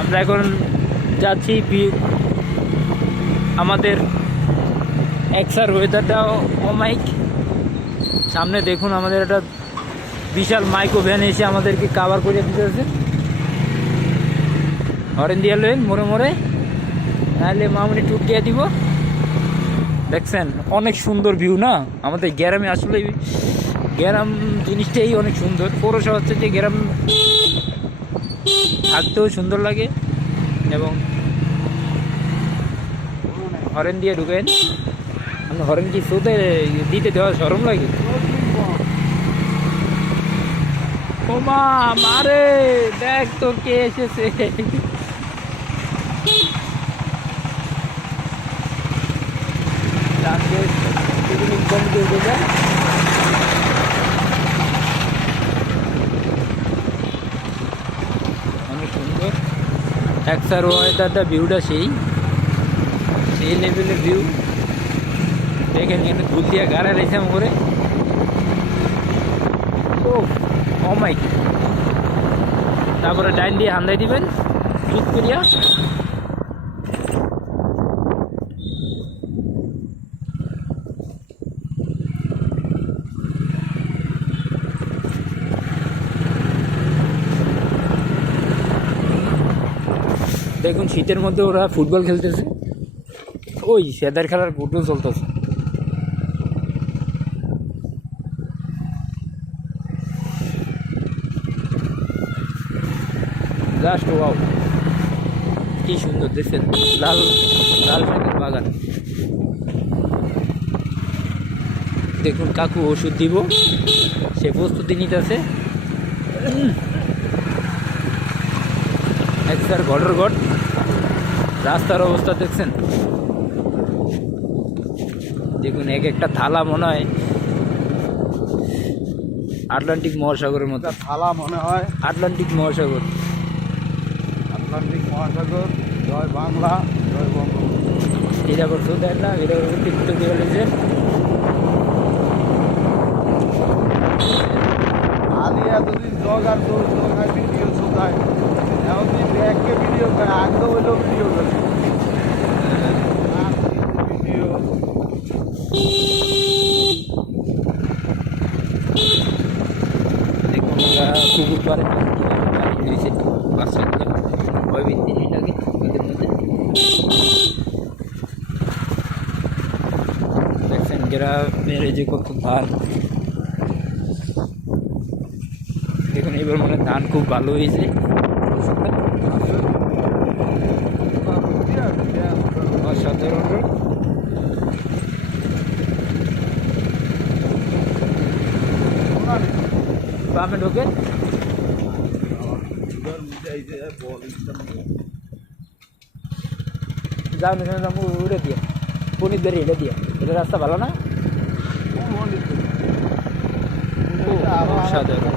আমরা এখন যাচ্ছি আমাদের এক্সার ওয়েদারটাও অমাইক। সামনে দেখুন আমাদের একটা বিশাল মাইক্রো ভ্যান এসে আমাদেরকে কাভার করে দিতেছে। হরেন দিয়ে লেন মোড়ে মোড়ে, নাহলে মামুনি টুট দিয়ে দিব। দেখছেন অনেক সুন্দর ভিউ না আমাদের গ্রামে। আসলে গ্রাম জিনিসটাই অনেক সুন্দর। পৌরসভা হচ্ছে যে গ্রাম থাকতেও সুন্দর লাগে। এবং হরেন দিয়ে ঢুকেন, আমি হরেন কি শুতে দিতে দেওয়া সরম লাগে। ও মা মারে, দেখ তো কে এসেছে। অনেক সুন্দর এক্সার ওয়েদারটা, ভিউটা সেই লেভেলের ভিউ। দেখেন কিন্তু ভুল দিয়ে গাড়া রয়েছে করে। ও অমাইক। তারপরে ডাইন দিয়ে হান্দাই দিবেন জুত করিয়া। দেখুন শীতের মধ্যে ওরা ফুটবল খেলতেছে। ওই সেদার খেলার ফুটবল চলতেছে। জাস্ট ওয়াও, কি সুন্দর দেখছেন। লাল লাল শাকের বাগান। দেখুন কাকু ওষুধ দিব, সে প্রস্তুতি নিতেছে। একসার ঘটর ঘট। রাস্তার অবস্থা দেখছেন, দেখুন এক একটা থালা মনে হয় আটলান্টিক মহাসাগরের মতো। থালা মনে হয় আটলান্টিক মহাসাগর। আটলান্টিক মহাসাগর। জয় বাংলা, জয় বঙ্গবন্ধু। এটা করছো দেখ না, এটা টিকটক দিয়ে বলেছে। আলি এতদিন জগ আর তোর জগায় ভিডিও শোধায়, এখন তুই ব্যাগকে ভিডিও করে আগে হইলেও ভিডিও করে ভিডিও। দেখুন পুকুর পাড়ে দিয়েছে 5-7 জন, ভয় ভিত্তি নেই লাগে এদের মধ্যে। দেখছেন গ্রামের যে কত ধান। দেখুন এবার মনে হয় ধান খুব ভালো হয়েছে। অসাধারণ। বামে ঢোকে যাও না, উড়ে দিয়ে পনির বেড়ে এটা দিয়ে। এটা রাস্তা ভালো না, অসাধারণ।